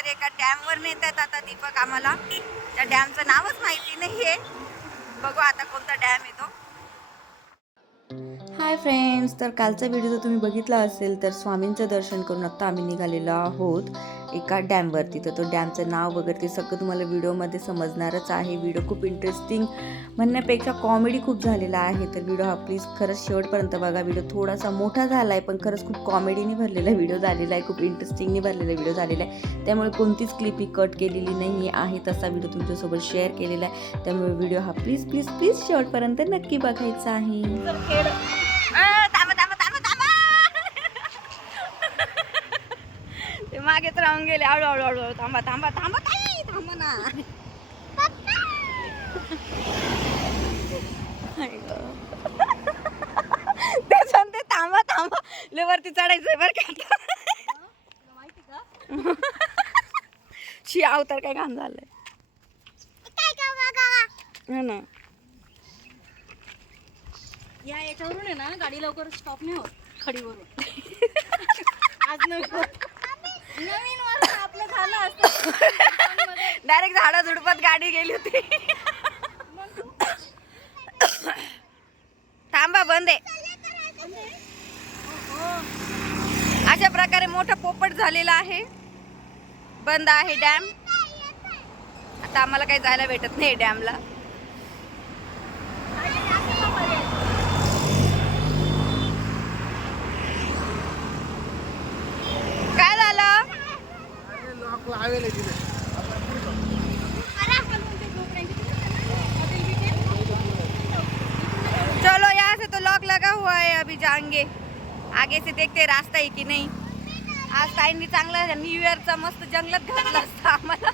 तर एका डॅमवर नेतात आता दीपक आम्हाला. त्या डॅमचं नावच माहिती नाहीये बघू आता कोणता डॅम येतो. हाय फ्रेंड्स तर कालचा व्हिडिओ जर तुम्ही बघितला असेल तर स्वामींचं दर्शन करून आत्ता आम्ही निघालेलो आहोत. एका डॅमवरती. तर तो डॅमचं नाव वगैरे ते सगळं तुम्हाला व्हिडिओमध्ये समजणारच आहे. व्हिडिओ खूप इंटरेस्टिंग म्हणण्यापेक्षा कॉमेडी खूप झालेला आहे. तर व्हिडिओ हा प्लीज खरंच शेवटपर्यंत बघा. व्हिडिओ थोडासा मोठा झाला आहे पण खरंच खूप कॉमेडीने भरलेला व्हिडिओ झालेला आहे. खूप इंटरेस्टिंगने भरलेला व्हिडिओ झालेला आहे. त्यामुळे कोणतीच क्लिप ही कट केलेली नाही आहे तसा व्हिडिओ तुमच्यासोबत शेअर केलेला आहे. त्यामुळे व्हिडिओ हा प्लीज प्लीज प्लीज शेवटपर्यंत नक्की बघायचा आहे अ, थांबा थांबा थांबा थांबा ते राहून गेले. हळू हळू हळू हळू. थांबा थांबा थांबा ताई थांबा ना. ते सांगते थांबा थांबा. लय वरती चढायचंय बरं का शी अवतार काय घाण झालंय. हो ना. या याच्यावरून आहे ना गाडी लवकर स्टॉप नाही होत खडीवरून. आज नको. नवीन वर्ष आपलं झालं असतं. डायरेक्ट झाडा झुडपत गाडी गेली होती. थांबा बंद आहे. अशा प्रकारे मोठा पोपट झालेला आहे. बंद आहे डॅम. आता आम्हाला काही जायला भेटत नाही डॅमला काय झालं चलो यहाँ से तो लॉक लगा हुआ है अभी जाएंगे। आगे से देखते रास्ता है की नाही। आज ताईंनी चांगला न्यू इयरचा मस्त जंगलात घातला असता आम्हाला.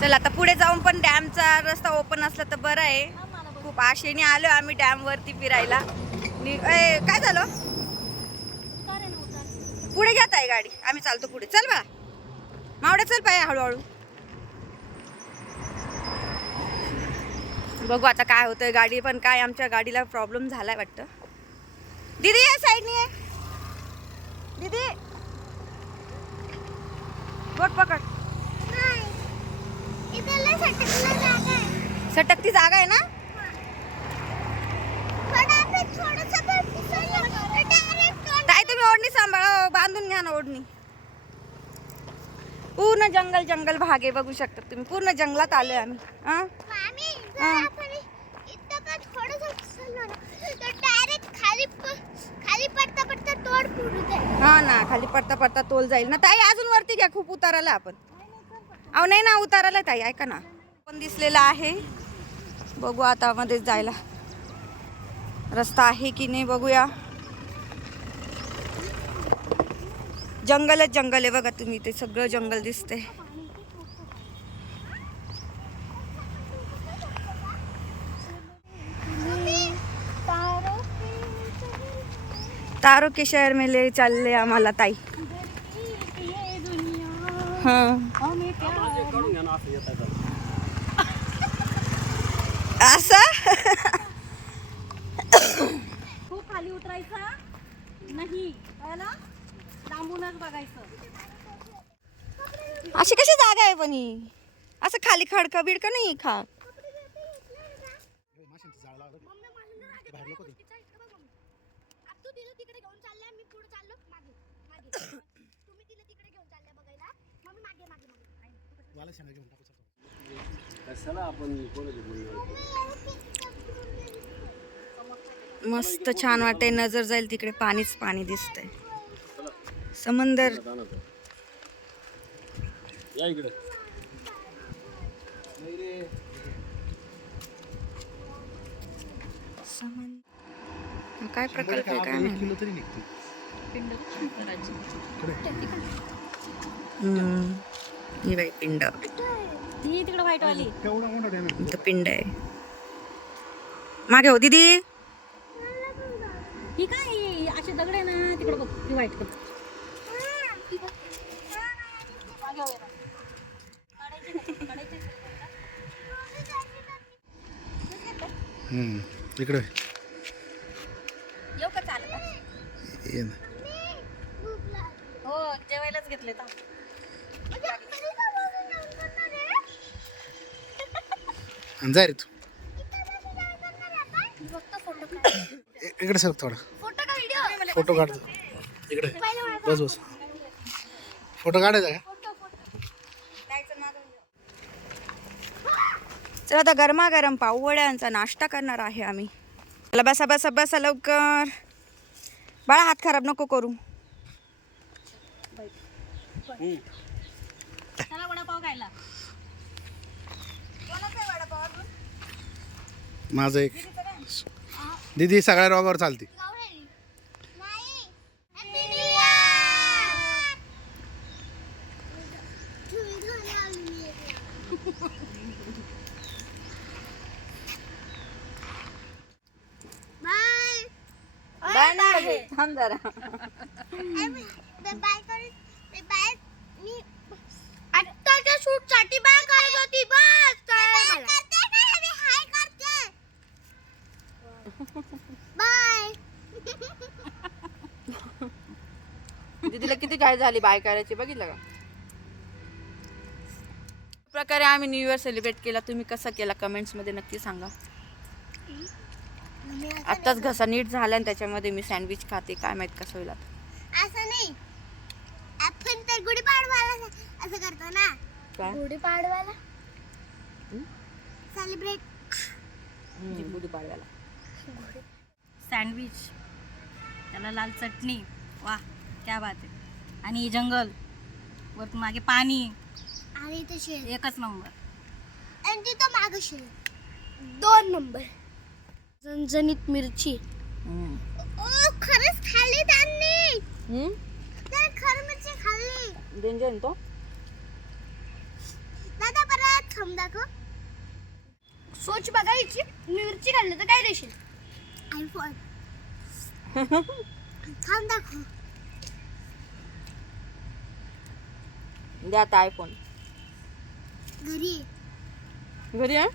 चल आता पुढे जाऊन पण डॅमचा रस्ता ओपन असला तर बरं आहे. खूप आशेने आलो आम्ही डॅम वरती फिरायला. काय झालं? पुढे घेत आहे गाडी. आम्ही चालतो पुढे. चल बा. मावड्या चल पाय हळूहळू. बघू आता काय होतंय. गाडी पण काय आमच्या गाडीला प्रॉब्लेम झालाय वाटतं. दीदी या साईडनी आहे दीदी. बोट पकड. सटकती जागा आहे ना ताई तुम्ही ओढणी सांभाळा बांधून घ्या ना ओढणी. पूर्ण जंगल जंगल भाग आहे बघू शकता तुम्ही. पूर्ण जंगलात आलोय आम्ही. हा? खाली पडता पडता तोड पुरू दे ना खाली पडता पडता तोल जाईल ना. ताई अजून वरती घ्या खूप उताराला आपण. अहो नाही ना उताराला ताई ऐका ना. पण दिसलेला आहे. बघू आता मध्ये जायला. रस्ता आहे की नाही बघूया. जंगलच जंगल आहे बघा तुम्ही ते सगळं जंगल दिसते तारो के शहर में ले चालले आम्हाला ताई. असं? खूप खाली उतरायचं. नाही. लांबूनच बघायचं. अशी कशी जागा आहे पण ही? असं खाली खडका बिडका नाही खा. मस्त छान वाटते नजर जाईल तिकडे. पाणीच पाणी दिसतंय. समंदर. या इकडे. काय प्रकल्प आहे काय. ही बाई पिंड. ती तिकडे व्हाईट वाली. इथं पिंड आहे. मागे हो दीदी. ही काय अशी दगड आहे ना तिकडे बघ ती व्हाईट कलर इकडे ये ना. हो जेवायलाच घेतले तर. आणि जा रे तू. इकडे सर थोडा. फोटो काढतो इकडे. बस बस. फोटो काढायचा का? चला आता गरमागरम पाववड्यांचा नाश्ता करणार आहे आम्ही. चला बसा बसा बसा लवकर. बाळा हात खराब नको करू. चला वडापाव खायला. माझं एक. दीदी सगळ्या रोगावर चालते बाय नाही थांब जरा आत्ताच्या शूटसाठी बाय करत होती बस बाय दीदीला किती घाई झाली बाय करायची बघितलं का? प्रकारे आम्ही न्यू इयर सेलिब्रेट केला. तुम्ही कसा केला कमेंट्समध्ये नक्की सांगा. आत्ताच घसा नीट झाला आणि त्याच्यामध्ये मी सँडविच खाते. काय माहीत कसं होईल. असं नाही. आपण तर गुढीपाडवाला असं करतो ना. काय? गुढीपाडवाला? सेलिब्रेट गुढीपाडव्याला सँडविच त्याला लाल चटणी. वा क्या बात आहे. आणि जंगल वर मागे पाणी. आणि ते शेर एकच नंबर. आणि तिथं माग शेर दोन नंबर. झणझणीत मिरची. ओ खरंच खाल्ली त्यांनी. खरं मिरची खाल्ली. डेंजर तो? दादा परत खाऊन दाखव. सोच बघायची. मिरची खाल्ली तर काय देशील? आयफोन दाखव द्या आता आयफोन घरी घरी आहे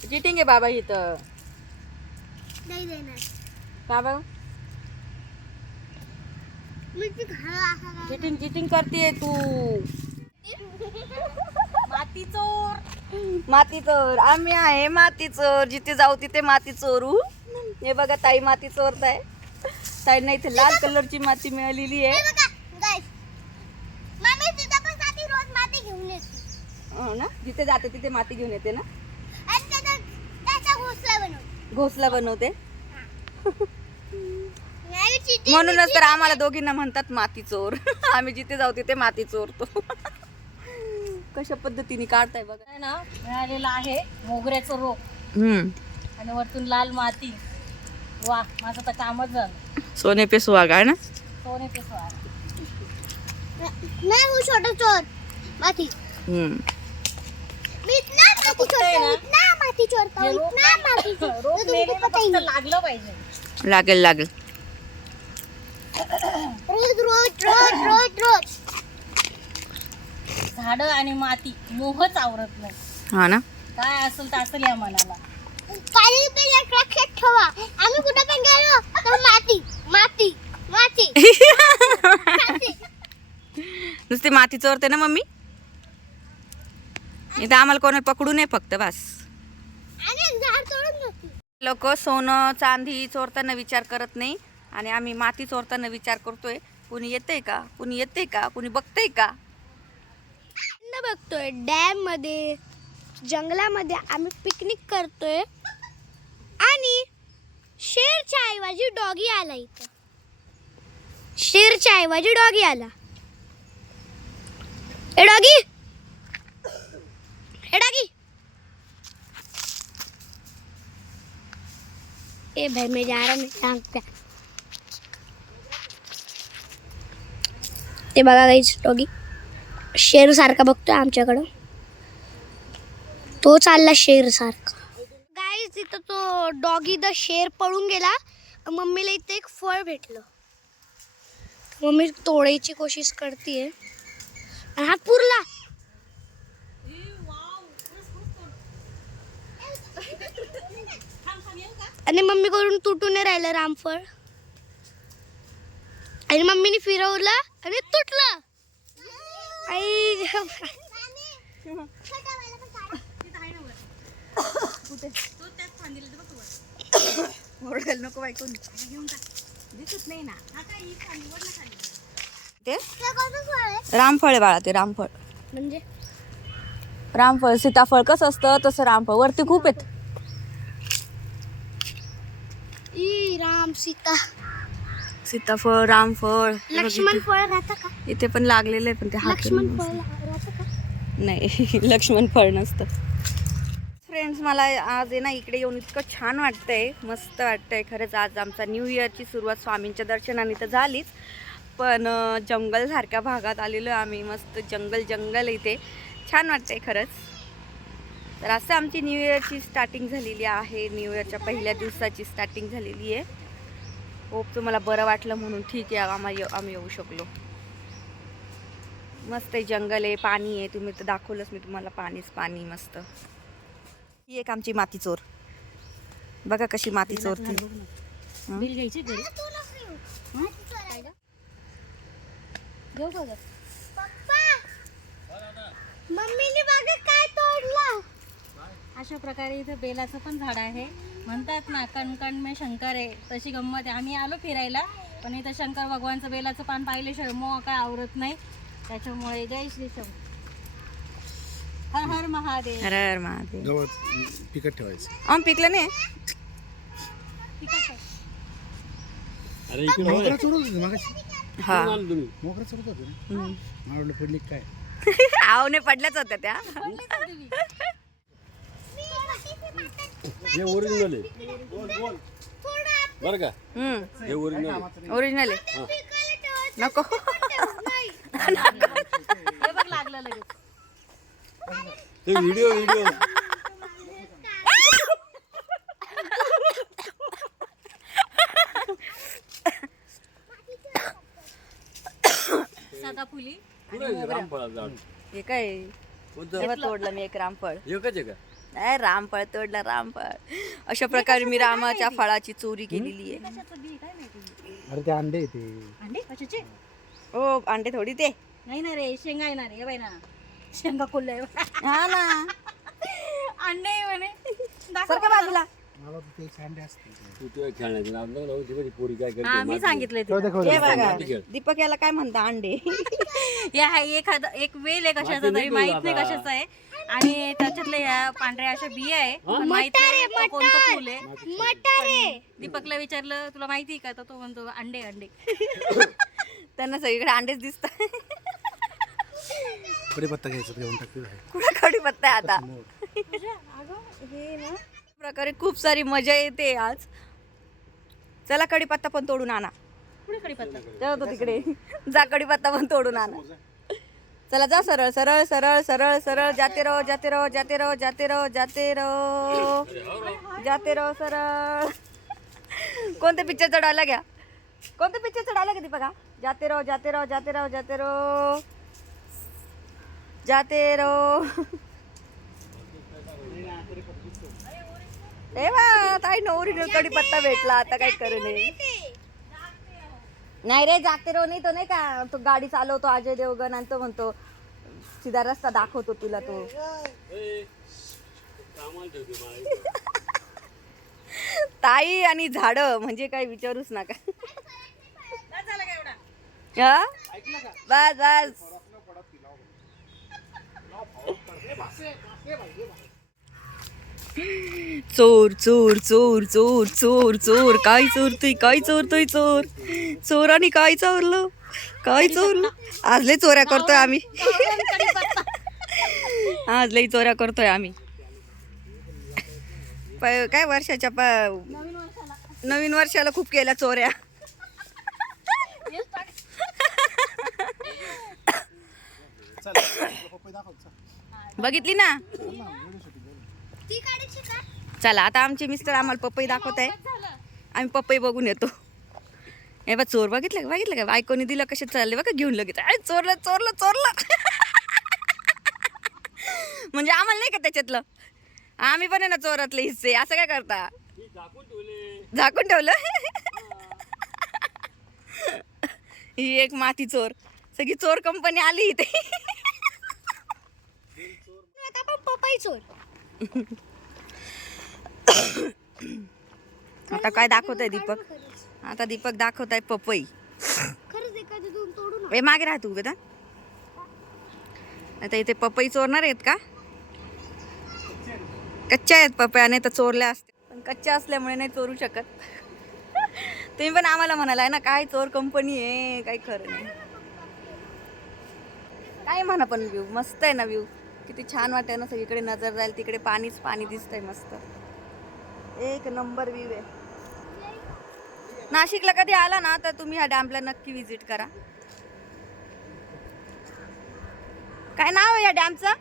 चिटिंग आहे बाबा इथं नाही देणार असं काय चिटिंग चिटिंग करते तू माती चोर माती चोर आम्ही आहे माती चोर जिथे जाऊ तिथे माती चोरू हे बघा ताई माती चोरत आहे ताईंना इथे लाल कलरची माती मिळालेली आहे. हे बघा गाईस मम्मी तिथं पण साठी रोज माती घेऊन येते. हो ना? जिथे जाते तिथे माती घेऊन येते ना? घोसला बनव घोसला बनवते? म्हणूनच तर आम्हाला दोघींना म्हणतात माती चोर. आम्ही जिथे जाऊ तिथे माती चोरतो. कशा पद्धतीने काढताय बघा. ना मिळालेला आहे मोगऱ्याचं रोप. हम्म. आणि वरतून लाल माती. वा माझं तर कामच झालं. सोने पे सुहागा आहे ना? सोने पे स्वार नाही हूँ छोटा चोर. माती हम्म. मी इतना माती चोरता इतना माती चोरता इतना चोरता पाहिजे. लागेल लागेल. रोज रोज रोज रोज रोज. झाडं आणि माती मोहच आवरत नाही. हा ना? काय असेल तर असेल या मनाला. काही एक लक्षात ठेवा आम्ही पण गेलो तर माती माती माती नुसती माती चोरते ना मम्मी? इथं आम्हाला कोणाला पकडू नये फक्त बस. आणि झाड तोडून लोक सोनं चांदी चोरताना विचार करत नाही आणि आम्ही माती चोरताना विचार करतोय. कुणी येतंय का? कुणी येते का? कुणी बघतंय का? बघतोय. डॅममध्ये जंगलामध्ये आम्ही पिकनिक करतोय. आणि शेरच्या ऐवजी डॉगी आला इथं. शेरच्या ऐवजी डॉगी आला. ए डॉगी! ए डॉगी! ए भाई मैं जा रहा मैं टांग पे ते बघा गाईच डॉगी. शेर सारखा बघतोय आमच्याकडं. तो चालला शेर सारखा. तिथं तो डॉगी द शेर पळून गेला. मम्मीला इथे एक फळ भेटलं. मम्मी तोडायची कोशिश करते आणि हात पुरला. आणि मम्मी करून तुटून नाही राहिलं रामफळ. आणि मम्मीने फिरवलं आणि तुटलं. आई ओरडायला नको बायकोन दिसत नाही ना. ते? रामफळ आहे बाळा ते रामफळ. म्हणजे? रामफळ सीताफळ कसं असतं तसं रामफळ. वरती खूप आहेत. ई राम सीता. सीताफळ रामफळ. लक्ष्मण इथे- फळ राहतं का? इथे पण लागलेलं आहे पण ते हात लक्ष्मण फळ राहतं का? नाही लक्ष्मण फळ नसतं. फ्रेंड्स मला आज आहे ना इकडे येऊन इतकं छान वाटतंय. मस्त वाटतंय. खरंच आज आमचा न्यू इयरची सुरुवात स्वामींच्या दर्शनाने तर झालीच. पण जंगलसारख्या भागात आलेलो आहे आम्ही. मस्त जंगल जंगल इथे. छान वाटतंय खरंच. तर असं आमची न्यू इयरची स्टार्टिंग झालेली आहे. न्यू इयरच्या पहिल्या दिवसाची स्टार्टिंग झालेली आहे. होप तुम्हाला बरं वाटलं म्हणून ठीक आहे. आम्हाला आम्ही येऊ शकलो. मस्त आहे. जंगल आहे. पाणी आहे. तुम्ही तर दाखवलंच मी तुम्हाला पाणीच पाणी. मस्त. ही एक आमची माती चोर. बघा कशी माती चोरती? बिल घ्यायची घरी? घेऊ का गं? मम्मीने बघा काय तोडलं? अशा प्रकारे इथं बेलाचं पण झाड आहे. म्हणतात ना कणकण में शंकर आहे. तशी गंमत आहे. आम्ही आलो फिरायला पण इथं शंकर भगवानचं बेलाचं पान पाहिल्याशिवाय मग काय आवरत नाही. त्याच्यामुळे जय श्री शंकर. हर हर महादेव. हर हर महादेव. गवत पिकत ठेवायचं. आम पिकलं नाही? मोकरा चोरत होते मागाशी. हा. मोकरा चोरत होते ना? मला वाटलं पडली काय? आवने पडल्याच होत्या त्या. हे ओरिजिनल आहे. बरं का? हे ओरिजिनल आहे. ओरिजिनल आहे. नको. हे बघ लागलं लगेच. ते व्हिडिओ व्हिडिओ. सदाफुली हे काय? तेव्हा तोडलं मी एक रामफळ. एकच आहे का? नाही रामफळ तोडलं रामफळ. अशा प्रकारे मी रामाच्या फळाची चोरी केलेली आहे. कशाचं? बी काय माहिती? अरे ते अंडे ते. अंडे? कशाचे? हो अंडे थोडी ते. नाही ना रे शेंगा येणार आहे बाई ना. शेंगा खुल्ल्या हा ना. अंडे आहे म्हणे. दाखव बाजूला? मला वाटतं ते अंडे असते तू तुझ्या खेळण्याचं नाव नको लावू, ती बघ, पोरी काय करते? हा मी माती. सांगितलंय ठेव तुला. दे, ठेव. हे दे. बघा. माती खेळ. दीपक याला काय म्हणता अंडे? हे आहे एखादा एक वेल आहे कशाचा माहिती तरी नाही माहीत नाही आता. कशाचा आहे. आणि त्याच्यातले ह्या पांढऱ्या अशा बिया आहे. पण माहीत नाही तो कोणतं फुल आहे. मटार आहे! दीपकला विचारलं तुला माहिती आहे का? तर तो म्हणतो अंडे अंडे. त्यांना सगळीकडे अंडेच दिसतात. कढीपत्ता घ्यायचा ते घेऊन टाकते कुठं कडीपत्ता आहे आता? प्रकारे खूप सारी मजा येते आज. चला कडीपत्ता पण तोडून आणा. पुढे कडीपत्ता जाऊ तो तिकडे. जा कडीपत्ता पण तोडून आणा. चला जा सरळ सरळ सरळ सरळ सरळ. जाते रहो जाते रहो जाते रहो जाते रहो जाते रहो. जाते रहो सरळ. कोणते पिक्चरचा डायलॉग घ्या? कोणते पिक्चरचा डायलॉग आहे बघा जाते रहो जाते रहो जाते रहो जाते रहो. जाते बा ताई ओरिजिनल कडीपत्ता भेटला आता काय करू नये नाही रे जाते रो नाही तो नाही का तो गाडी चालवतो अजय देवगण आणि तो म्हणतो सीधा रस्ता दाखवतो तुला तो. ताई आणि झाड म्हणजे काय विचारूच नका. हा? बस बस. चोर चोर चोर चोर चोर चोर. काय चोरतोय काय चोरतोय चोर? चोराने काय चोरलं? काय चोरलं? आज लय चोऱ्या करतोय आम्ही. आज लय चोऱ्या करतोय आम्ही. प- काय वर्षाच्या प नवीन वर्षाला खूप केल्या चोऱ्या. बघितली ना? चला आता आमचे मिस्टर आम्हाला पपई दाखवत आहे. आम्ही पपई बघून येतो. हे बा चोर बघितलं का? बघितलं का? बायकोनी दिलं कसे चालले बघा घेऊन लगेच. अरे चोरलं चोरलं चोरलं. म्हणजे आम्हाला नाही का त्याच्यातलं? आम्ही पण आहे ना चोरातले हिस्से. असं काय करता? झाकून ठेवलं. ही एक माती चोर. सगळी चोर कंपनी आली इथे. आता आपण पपई चोर. आता काय दाखवत दीपक? खरंच. आता दीपक दाखवत आहे पपई ए मागे राहतो बेटा आता इथे पपई चोरणार आहेत का? कच्च्या आहेत पपया नाही तर चोरल्या असते पण कच्च्या असल्यामुळे नाही चोरू शकत. तुम्ही पण आम्हाला म्हणालाय ना काय चोर कंपनी आहे? काही खरं नाही. काय म्हणा पण व्ह्यू मस्त आहे ना व्ह्यू किती छान वाटतंय ना सगळीकडे नजर जाईल तिकडे पाणीच पाणी दिसतंय मस्त. एक नंबर व्ह्यू आहे. नाशिकला कधी आला ना तर तुम्ही ह्या डॅमला नक्की व्हिजिट करा. काय नाव आहे या डॅमचं?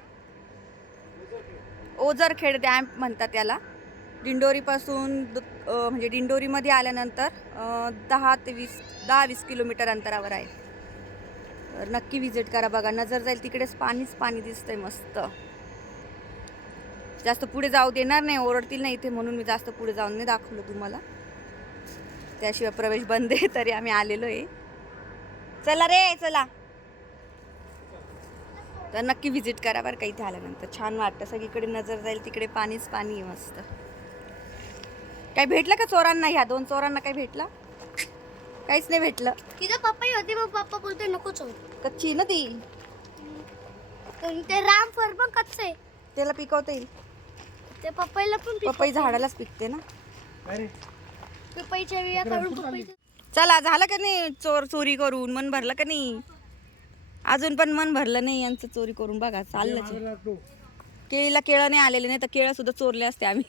ओझरखेड डॅम म्हणतात त्याला दिंडोरीपासून म्हणजे दिंडोरीमध्ये आल्यानंतर दहा ते वीस दहा वीस किलोमीटर अंतरावर आहे. तर नक्की विजिट करा बघा. नजर जाईल तिकडेच पाणीच पाणी दिसतंय मस्त. जास्त पुढे जाऊ देणार नाही ओरडतील नाही इथे म्हणून मी जास्त पुढे जाऊन नाही दाखवलं तुम्हाला. त्याशिवाय प्रवेश बंद आहे तरी आम्ही आलेलो आहे. चला रे चला. तर नक्की व्हिजिट करा बरं का इथे आल्यानंतर. छान वाटतं सगळीकडे नजर जाईल तिकडे पाणीच पाणी आहे मस्त. काय भेटलं का चोरांना? ह्या दोन चोरांना काही भेटलं? काहीच नाही भेटलं. तिथं पप्पा होते मग पप्पा बोलते नको चोर. कच्ची आहे ना ती? तर ते राम फळ पण कच्चं आहे. त्याला पिकवता येईल. ते पपईला पण पिकवतात. पपई झाडालाच पिकते ना. पपईच्या बिया काढून चला झालं का नाही चोर चोरी करून? मन भरलं का नाही? अजून पण मन भरलं नाही यांचं चोरी करून बघा चाललं केळीला केळं नाही आलेले नाही तर केळं सुद्धा चोरले असते आम्ही.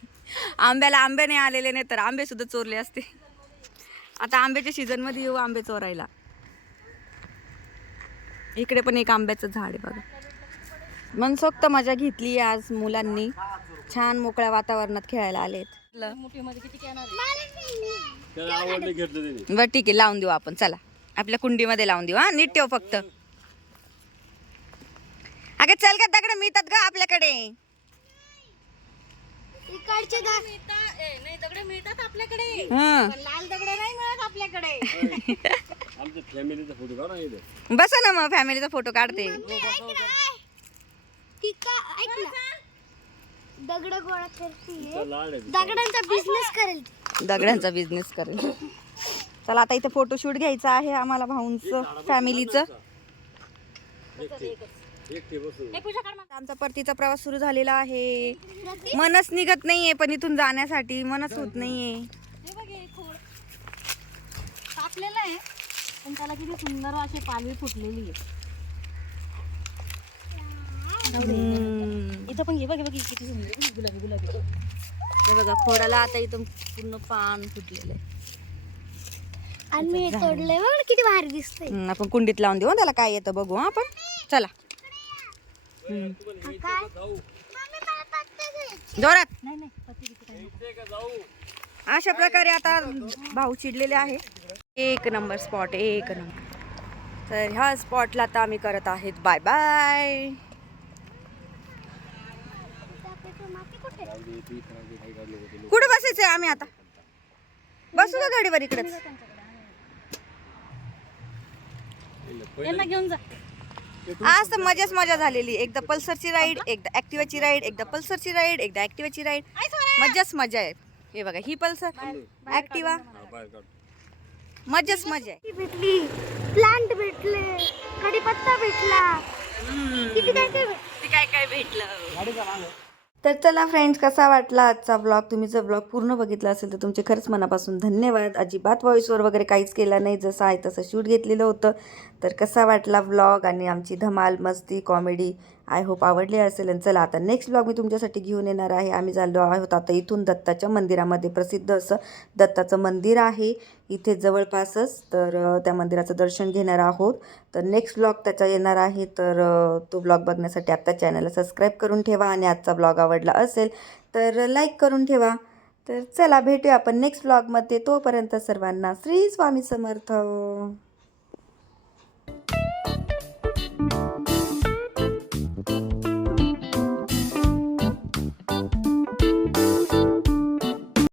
आंब्याला आंबे नाही आलेले नाही तर आंबे सुद्धा चोरले असते. आता आंब्याच्या सीझनमध्ये येऊ आंबे चोरायला. इकडे पण एक आंब्याचं झाड आहे बघा. मनसोक्त मजा घेतली आज मुलांनी. छान मोकळ्या वातावरणात खेळायला आलेत. मोठीमध्ये किती कॅन आले त्याला आवडलं घेतलं त्याने बरं ठीक आहे लावून देऊ आपण चला. आपल्या कुंडीमध्ये लावून देऊ हा? नीट ठेव फक्त. अगं चल का दगड मिळतात का आपल्याकडे. इकडचे दगड मिळतात आपल्याकडे. हं. लाल दगड नाही मिळत आपल्याकडे. फॅमिलीचा फोटो काढा ना इथं. बसा ना मग फॅमिलीचा फोटो काढते. मम्मी, ऐक ना, ऐ. ती का ऐक ना. दगड गोळा करते तर लाड आहे दगडांचा बिझनेस करेल ती. दगडांचा बिझनेस करेल. चला आता इथे फोटोशूट घ्यायचं आहे आम्हाला भाऊंचं फॅमिलीचं एक ते बसून हे. आमचा परतीचा प्रवास सुरू झालेला आहे. मनच निघत नाहीये पण इथून जाण्यासाठी मनच होत नाहीये. हे हे कापलेलं आहे. पण त्याला किती सुंदर अशी पालवी फुटलेली आहे. इथं पण हे बघ बघ किती सुंदर. गुलाबी गुलाबी. हे बघा खोडाला आता इथं पूर्ण पान फुटलेलं आहे. आणि मी हे तोडलंय बघ किती भारी दिसतंय. आपण कुंडीत लावून देऊ त्याला काय येतं बघू हं आपण. चला. जोरात. अशा प्रकारे आता भाऊ चिडलेले आहे. एक नंबर स्पॉट एक नंबर. तर ह्या स्पॉटला आता आम्ही करत आहेत. Bye bye. कुठे बसायचंय आम्ही आता? बसू का गाडीवर इकडेच? घेऊन जा. आज तर मजाच मजा झालेली. एकदा पल्सरची राईड एकदा ऍक्टिवाची राईड एकदा पल्सरची राईड एकदा ऍक्टिवाची राईड. मजाच मजा आहे. हे बघा ही पल्सर ऍक्टिवा मजाच मजा आहे. भेटली? प्लांट भेटले कढीपत्ता भेटला. किती काय काय भेटलं? काय काय भेटलं? तर चला फ्रेंड्स कसा वाटला आजचा ब्लॉग तुम्ही जर ब्लॉग पूर्ण बघितला असेल तर तुमचे खरंच मनापासून धन्यवाद. अजिबात व्हॉईसवर वगैरे काहीच केलं नाही. जसं आहे तसं शूट घेतलेलं होतं. तर कसा वाटला ब्लॉग आणि आमची धमाल मस्ती कॉमेडी आय होप आवडले असेल आणि चला आता नेक्स्ट ब्लॉग मी तुमच्यासाठी घेऊन येणार आहे. आम्ही चाललो आहोत आता इथून दत्ताच्या मंदिरामध्ये. प्रसिद्ध असं दत्ताचं मंदिर आहे. इथे जवळपासच तर त्या मंदिराचं दर्शन घेणार आहोत. तर नेक्स्ट ब्लॉग त्याचा येणार आहे. तर तो ब्लॉग बघण्यासाठी आत्ता चॅनलला सबस्क्राईब करून ठेवा आणि आजचा ब्लॉग आवडला असेल तर लाईक करून ठेवा. तर चला भेटूया आपण नेक्स्ट ब्लॉगमध्ये तोपर्यंत सर्वांना श्री स्वामी समर्थ.